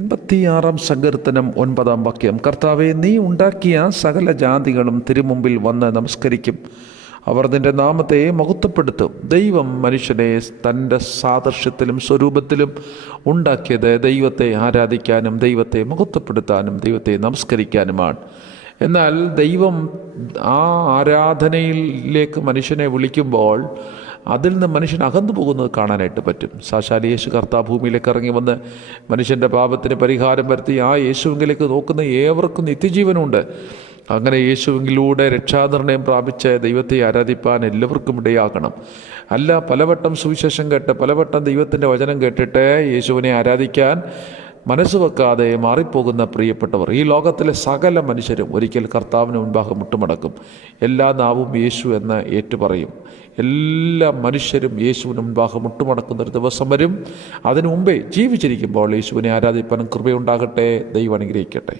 86 സങ്കീർത്തനം 9 വാക്യം. കർത്താവെ, നീ ഉണ്ടാക്കിയ സകല ജാതികളും തിരുമുമ്പിൽ വന്ന് നമസ്കരിക്കും. അവർ നിന്റെ നാമത്തെ മഹത്വപ്പെടുത്തും. ദൈവം മനുഷ്യനെ തൻ്റെ സാദൃശ്യത്തിലും സ്വരൂപത്തിലും ഉണ്ടാക്കിയത് ദൈവത്തെ ആരാധിക്കാനും ദൈവത്തെ മഹത്വപ്പെടുത്താനും ദൈവത്തെ നമസ്കരിക്കാനുമാണ്. എന്നാൽ ദൈവം ആ ആരാധനയിലേക്ക് മനുഷ്യനെ വിളിക്കുമ്പോൾ അതിൽ നിന്ന് മനുഷ്യൻ അകന്നു പോകുന്നത് കാണാനായിട്ട് പറ്റും. സാക്ഷാൽ യേശു കർത്താവ് ഭൂമിയിലേക്ക് ഇറങ്ങി വന്ന് മനുഷ്യൻ്റെ പാപത്തിന് പരിഹാരം വരുത്തി ആ യേശുവിലേക്ക് നോക്കുന്ന ഏവർക്കും നിത്യജീവനുണ്ട്. അങ്ങനെ യേശുവിലൂടെ രക്ഷാനിർണയം പ്രാപിച്ച് ദൈവത്തെ ആരാധിപ്പാൻ എല്ലാവർക്കും ഇടയാകണം. അല്ല, പലവട്ടം സുവിശേഷം കേട്ട് പലവട്ടം ദൈവത്തിൻ്റെ വചനം കേട്ടിട്ട് യേശുവിനെ ആരാധിക്കാൻ മനസ്സ് വെക്കാതെ മാറിപ്പോകുന്ന പ്രിയപ്പെട്ടവർ, ഈ ലോകത്തിലെ സകല മനുഷ്യരും ഒരിക്കൽ കർത്താവിന് മുൻപാകെ മുട്ടുമടക്കും. എല്ലാ നാവും യേശു എന്ന് ഏറ്റുപറയും. എല്ലാ മനുഷ്യരും യേശുവിന് മുൻപാകെ മുട്ടുമടക്കുന്നൊരു ദിവസം വരും. അതിനു മുമ്പേ ജീവിച്ചിരിക്കുമ്പോൾ യേശുവിനെ ആരാധിപ്പാനും കൃപയുണ്ടാകട്ടെ. ദൈവം അനുഗ്രഹിക്കട്ടെ.